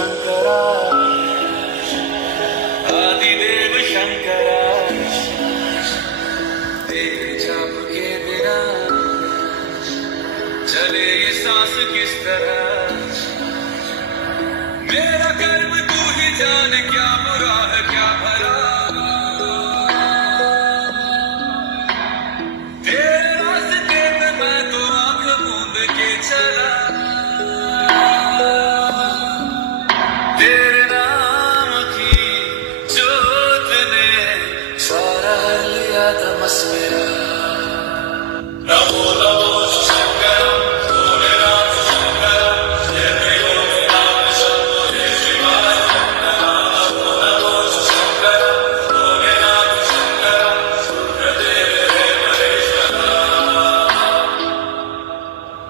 शङ्करा आदिदेव शङ्करा तेरे जाप के चले ये सांस किस तरह? मेरा कर्म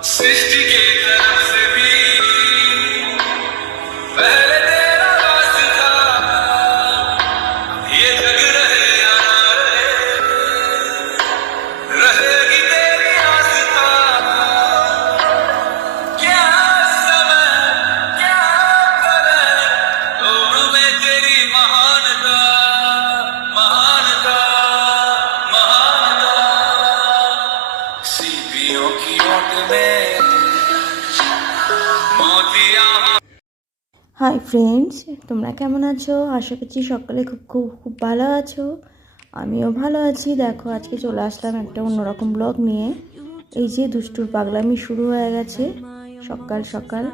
Sixty gave them to be. Hi friends তোমরা কেমন আছো? আশা করছি সকালে খুব খুব খুব ভালো আছো। আমিও ভালো আছি। দেখো, আজকে চলে আসলাম একটা অন্যরকম ব্লগ নিয়ে। এই যে দুষ্টুর পাগলামি শুরু হয়ে গেছে। সকাল সকাল।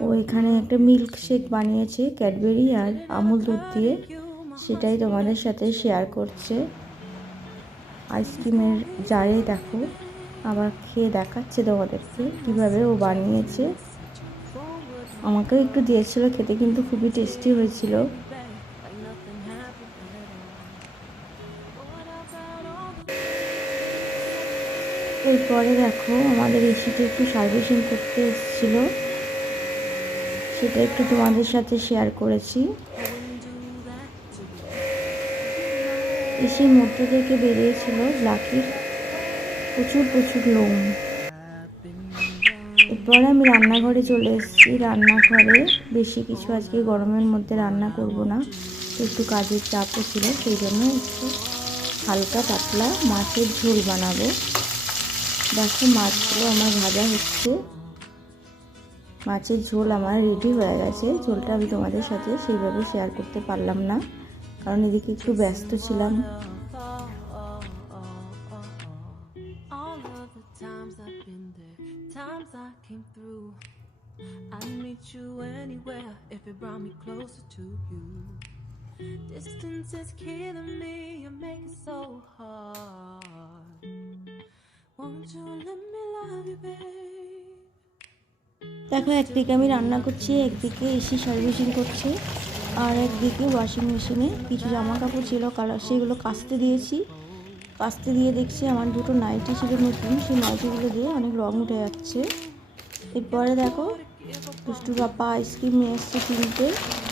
ও এখানে একটা মিল্ক শেক বানিয়েছে ক্যাডবেরি আর আমুল দুধ দিয়ে। সেটাই তোমাদের সাথে শেয়ার করছে। আইসক্রিমের জারে দেখো। আবার খেয়ে দেখাচ্ছে তোমাদেরকে কীভাবে ও বানিয়েছে। আমাকেও একটু দিয়েছিল, খেতে কিন্তু খুবই টেস্টি হয়েছিল। এরপরে দেখো আমাদের এসিতে একটু সার্ভিসিং করতে এসেছিল। সেটা একটু তোমাদের সাথে শেয়ার করেছি। এসির মধ্যে থেকে বেরিয়েছিল ব্লাকির প্রচুর প্রচুর লোম। এরপরে আমি রান্নাঘরে চলে এসেছি। রান্নাঘরে বেশি কিছু আজকে গরমের মধ্যে রান্না করব না। একটু কাজের চাপও ছিল, সেই জন্য একটু হালকা পাতলা মাছের ঝোল বানাবো। দেখো মাছগুলো আমার ভাজা হচ্ছে। মাছের ঝোল আমার রেডি হয়ে গেছে। ঝোলটা আমি তোমাদের সাথে সেইভাবে শেয়ার করতে পারলাম না। কারণ এদিকে একটু ব্যস্ত ছিলাম। Came through. I'd meet you anywhere if it brought me closer to you. Distance is killing me, you make it so hard. Won't you let me love you, babe? দেখো একদিকে আমি রান্না করছি একদিকে এসি সার্ভিসিং করছি আর একদিকে washing মেশিনে কিছু জামা কাপড় ছিল কালার সেগুলো কাচতে দিয়েছি কাচতে দিয়ে দেখছি আমার দুটো নাইটি ছিল নতুন সেই নাইটিগুলো দিয়ে অনেক রং উঠে যাচ্ছে এরপরে দেখো, দুষ্টু বাপ্পা আইসক্রিম নিয়ে এসছে তিনটে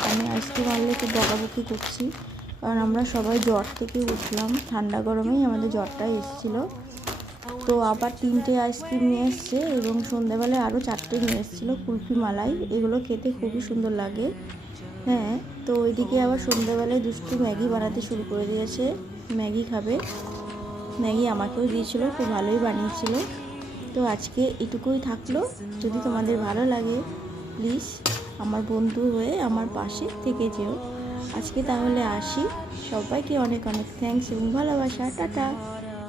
আমি আইসক্রিম আনলে খুব বকাবকি করছি। কারণ আমরা সবাই জ্বর থেকে উঠলাম। ঠান্ডা গরমেই আমাদের জ্বরটা এসেছিল। তো আবার তিনটে আইসক্রিম নিয়ে এসছে এবং সন্ধ্যেবেলায় আরও চারটে নিয়ে এসেছিল কুলফি মালাই। এগুলো খেতে খুবই সুন্দর লাগে। হ্যাঁ তো ওইদিকে আবার সন্ধ্যেবেলায় দুষ্টু ম্যাগি বানাতে শুরু করে দিয়েছে। ম্যাগি খাবে। ম্যাগি আমাকেও দিয়েছিল, খুব ভালোই বানিয়েছিল। তো আজকে এটুকুই থাকল। যদি তোমাদের ভালো লাগে প্লিজ আমার বন্ধু হয়ে আমার পাশে থেকে যেও। আজকে তাহলে আসি। সবাইকে অনেক অনেক থ্যাংকস এবং ভালোবাসা। টাটা।